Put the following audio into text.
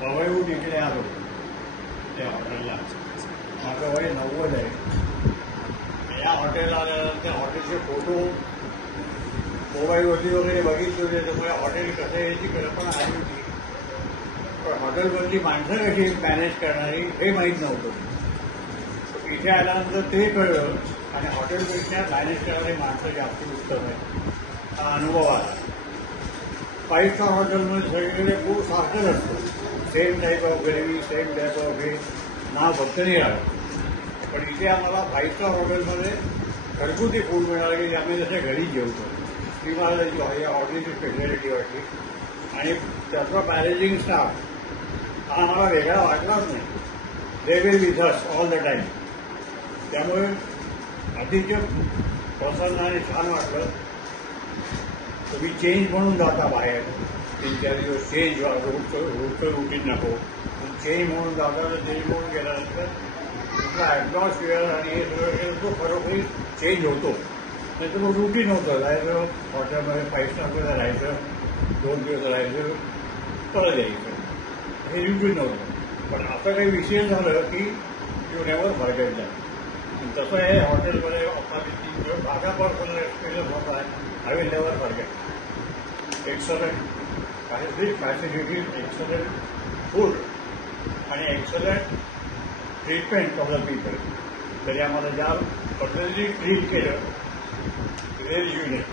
पवईहून इकडे आलो त्या हॉटेलला. माझं वय 90 आहे. या हॉटेलला आल्यानंतर हॉटेलचे फोटो मोबाईलवरती वगैरे बघितले होते, त्यामुळे हॉटेल कसं याची कल्पना आली होती. पण हॉटेलमधली माणसं कशी मॅनेज करणारी हे माहीत नव्हतं. इथे आल्यानंतर ते कळलं आणि हॉटेलपेक्षा मॅनेज करणारी माणसं जास्त उत्तम आहे हा अनुभव आला. 5 स्टार हॉटेलमध्ये सगळीकडे फूड सारखंच असतं. Same type of gravy, same type of हे नाव फक्त नाही आलं. पण इथे आम्हाला 5 स्टार हॉटेलमध्ये घरगुती फूड मिळालं की आम्ही जसे घरी जेवतो. ती मला त्याची हॉटेलची स्पेशालिटी वाटली. आणि त्याचा मॅनेजिंग स्टाफ हा आम्हाला वेगळा वाटलाच नाही. They will with us all the time. त्यामुळे अतिशय प्रसन्न आणि छान वाटलं. तुम्ही चेंज म्हणून जाता बाहेर 3-4 दिवस चेंज रोजचं रुटीन नको चेंज म्हणून जाता. तर चेंज म्हणून गेल्यानंतर तिथला ॲटमॉस्फिअर आणि हे सगळं तो खरोखरी चेंज होतो. नाही तर मग रुटीन होतं. जायचं हॉटेलमध्ये 5 स्टारमध्ये राहायचं, 2 दिवस राहायचं, परत यायचं. हे रुटीन होतं. पण असं काही विशेष झालं की यू नेवर फॉरगेट दॅट. तसं हे हॉटेलमध्ये माझा पर्सनल एक्सपिरियन्स होता आहे. I will never forget. Excellent facilities, excellent food आणि excellent treatment of the people. तरी आम्हाला ज्या पद्धतीने ट्रीट केलं व्हेरी युनिक.